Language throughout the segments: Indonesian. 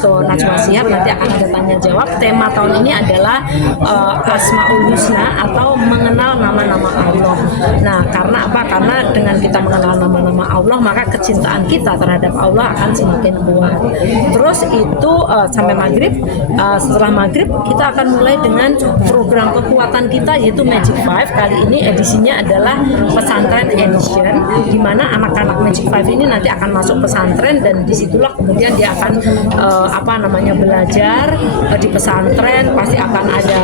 atau Najwa Shihab nanti akan ada tanya jawab. Tema tahun ini adalah Asmaul Husna atau mengenal nama-nama Allah. Nah, karena apa? Karena dengan kita mengenal nama-nama Allah, maka kecintaan kita terhadap Allah akan semakin kuat. Terus itu sampai maghrib. Setelah maghrib kita akan mulai dengan program kekuatan kita yaitu Magic Five. Kali ini edisinya adalah pesantren edition, di mana anak-anak Magic Five ini nanti akan masuk pesantren dan disitulah kemudian dia akan belajar di pesantren. Pasti akan ada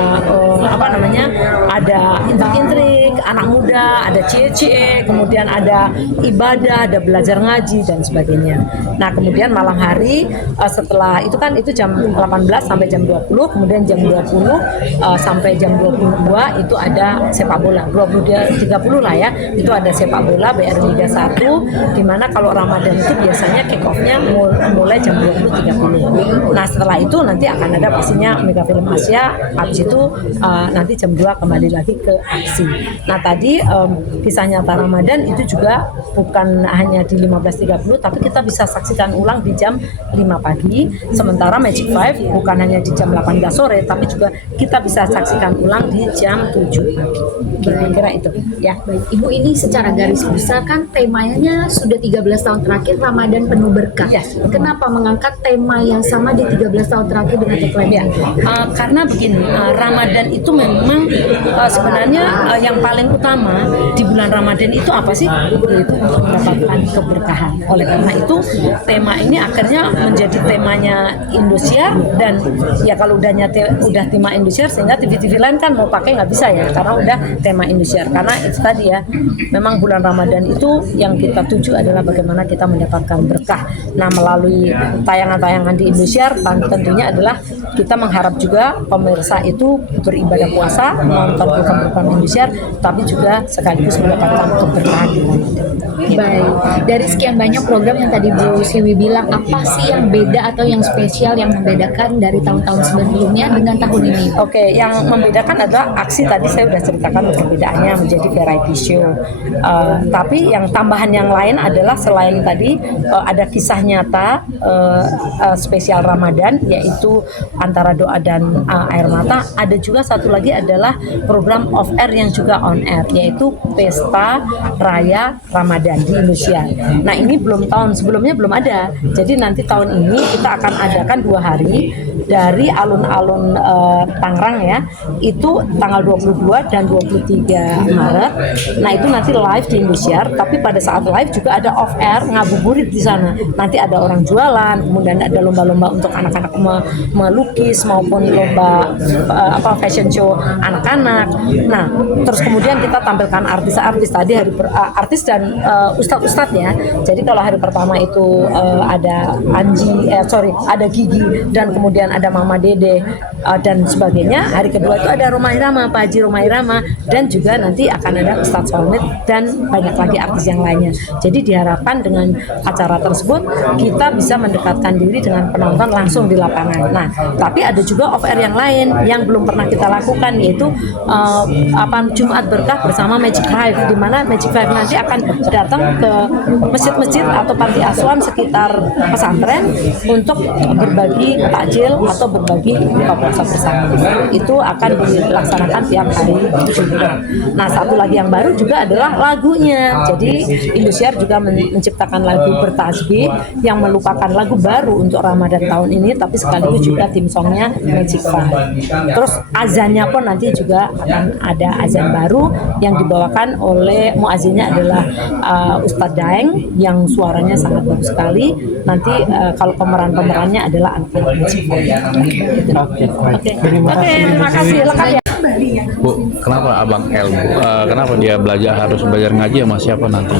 ada intrik-intrik anak muda, ada cie-cie, kemudian ada ibadah, ada belajar ngaji dan sebagainya. Nah, kemudian malam hari setelah itu kan itu jam 18 sampai jam 20, kemudian jam 20 sampai jam 22 itu ada sepak bola. 20-30 lah ya, itu ada sepak bola BRI Liga 1, di mana kalau Ramadan itu biasanya kick off-nya mulai jam 20.30. Nah, setelah itu nanti akan ada pastinya Mega Film Asia, habis itu nanti jam 2 kembali lagi ke aksi. Nah, tadi kisah nyata Ramadan itu juga bukan hanya di 15.30, tapi kita bisa saksikan ulang di jam 5 pagi. Sementara Magic Five bukan hanya di jam 18 sore, tapi juga kita bisa saksikan ulang di jam 7 pagi. Kira-kira itu ya. Baik, Ibu, ini secara garis besar kan temanya sudah 13 tahun terakhir Ramadan penuh berkah. Yes. Kenapa mengangkat tema yang sama di 13 tahun terakhir dengan tagline ya? Karena begini, Ramadan itu memang sebenarnya yang paling utama di bulan Ramadan itu apa sih? Yaitu untuk mendapatkan keberkahan. Oleh karena itu tema ini akhirnya menjadi temanya Indosiar, dan ya kalau udah tema Indosiar sehingga TV-TV lain kan mau pakai nggak bisa ya, karena udah tema Indosiar. Karena itu tadi ya, memang bulan Ramadan itu yang kita tuju adalah bagaimana kita mendapatkan berkah. Nah, melalui tayangan-tayangan di Indosiar tentunya adalah kita mengharap juga pemirsa itu beribadah puasa, menonton program-program Indosiar, tapi juga sekaligus mendapatkan keberkahan di Ramadan. Baik, dari sekian banyak program yang tadi Bu Siwi bilang, apa sih yang beda atau yang spesial yang membedakan dari tahun-tahun sebelumnya dengan tahun ini? Oke, yang membedakan adalah aksi tadi saya sudah ceritakan perbedaannya menjadi variety show. Tapi yang tambahan yang lain adalah selain tadi ada kisah nyata spesial Ramadan, yaitu antara doa dan air mata. Ada juga satu lagi adalah program off air yang juga on air, yaitu Pesta Raya Ramadan di Indonesia. Nah, ini tahun sebelumnya belum ada. Jadi nanti tahun ini kita akan adakan 2 hari dari alun-alun Tangerang ya. Itu tanggal 22 dan 23 Maret. Nah, itu nanti live di Indosiar, tapi pada saat live juga ada off air ngabuburit di sana. Nanti ada orang jualan, kemudian ada lomba-lomba untuk anak-anak melukis maupun lomba fashion show anak-anak. Nah, terus kemudian kita tampilkan artis-artis tadi artis dan ustadz-ustadz ya. Jadi kalau hari pertama itu ada ada Gigi, dan kemudian ada Mama Dede dan sebagainya. Hari kedua itu ada Roma Irama, Pak Haji Roma Irama, dan juga nanti akan ada Ustadz Solmed dan banyak lagi artis yang lainnya. Jadi diharapkan dengan acara tersebut kita bisa mendekatkan diri dengan penonton langsung di lapangan. Nah, tapi ada juga off air yang lain yang belum pernah kita lakukan, yaitu Jumat Berkah bersama Magic Five, di mana Magic Five nanti akan datang ke masjid-masjid atau panti asuhan sekitar pesantren untuk berbagi takjil atau berbagi buka puasa bersama. Itu akan dilaksanakan tiap hari Jumat. Nah, satu lagi yang baru juga adalah lagunya. Jadi Indosiar juga menciptakan lagu bertasbih yang merupakan lagu baru untuk Ramadan tahun ini, tapi sekaligus juga tim songnya Magic Five. Terus azannya pun nanti juga akan ada azan baru yang dibawakan oleh muazzinnya adalah Ustadz Daeng yang suaranya sangat bagus sekali. Nanti kalau pemerannya adalah anak-anak Magic Five. Oke, terima kasih. Lengkap ya. Bu, kenapa Abang L? Kenapa dia harus belajar ngaji sama siapa nanti?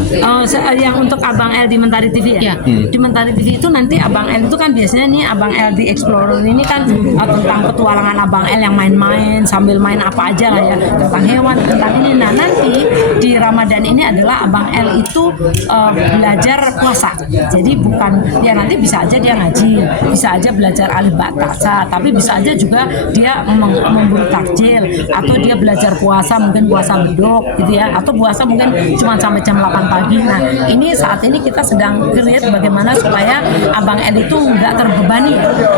Yang untuk Abang L di Mentari TV ya? Di Mentari TV itu nanti Abang L itu kan biasanya nih Abang L di Explorer ini kan tentang petualangan Abang L yang main-main sambil main apa aja lah ya, tentang hewan, tentang ini. Nah, nanti di Ramadan ini adalah Abang L itu belajar puasa. Jadi bukan ya, nanti bisa aja dia ngaji, bisa aja belajar alif ba ta sa, tapi bisa aja juga dia memburu takjil, atau dia belajar puasa, mungkin puasa bedok gitu ya, atau puasa mungkin cuma sampai jam 8 pagi. Nah, ini saat ini kita sedang create bagaimana supaya Abang L itu nggak terbebani,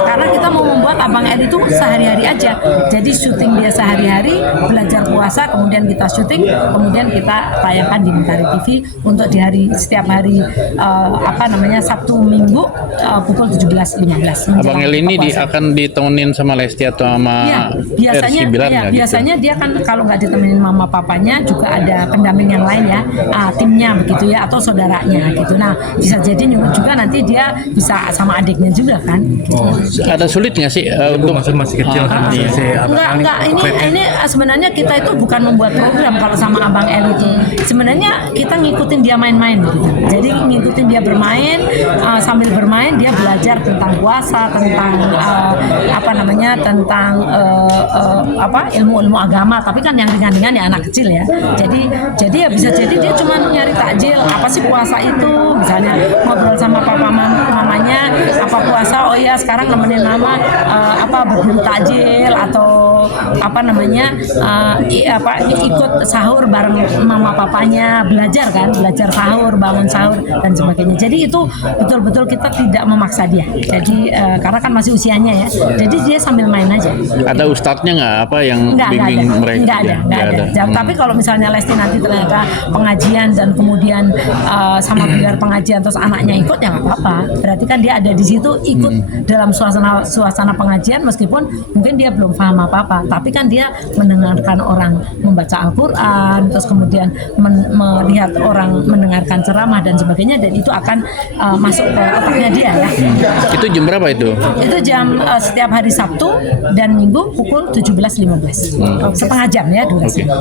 karena kita mau membuat Abang L itu sehari-hari aja. Jadi syuting dia sehari-hari, belajar puasa, kemudian kita syuting, kemudian kita tayangkan di Mentari TV untuk di hari setiap hari Sabtu Minggu pukul 17.15. Abang L ini akan ditemenin sama Lesti atau sama Ya, Rizky Bilar nggak gitu? biasanya dia kan kalau nggak ditemenin mama papanya juga ada pendamping yang lain ya, timnya begitu ya, atau saudaranya gitu. Nah, bisa jadi juga nanti dia bisa sama adiknya juga kan. Ada sulit nggak sih untuk masih kecil kan Enggak, ini sebenarnya kita itu bukan membuat program kalau sama Abang L itu. Sebenarnya kita ngikutin dia main-main gitu. Jadi ngikutin dia bermain, sambil bermain dia belajar tentang puasa, tentang tentang ilmu-ilmu agama. Tapi kan yang ringan-ringan ya anak kecil ya. Jadi ya bisa jadi dia cuma nyari takjil, apa sih puasa itu, misalnya ngobrol sama mamanya, apa puasa, oh ya sekarang nemenin mama berburu takjil atau ikut sahur bareng mama papanya, belajar sahur, bangun sahur dan sebagainya. Jadi itu betul-betul kita tidak memaksa dia. Jadi karena kan masih usianya ya. Jadi dia sambil main aja. Ada ustadznya nggak yang bimbing mereka? Nggak ada. Tapi kalau misalnya Lesti nanti ternyata pengajian dan kemudian sama Bilar pengajian terus anaknya ikut, ya nggak apa-apa. Berarti kan dia ada di situ ikut dalam suasana pengajian, meskipun mungkin dia belum paham apa-apa, tapi kan dia mendengarkan orang membaca Al-Quran, terus kemudian melihat orang mendengarkan ceramah dan sebagainya, dan itu akan masuk ke otaknya dia ya. Itu jam berapa itu? Itu jam setiap hari Sabtu dan Minggu pukul 17.15. Setengah jam ya durasinya.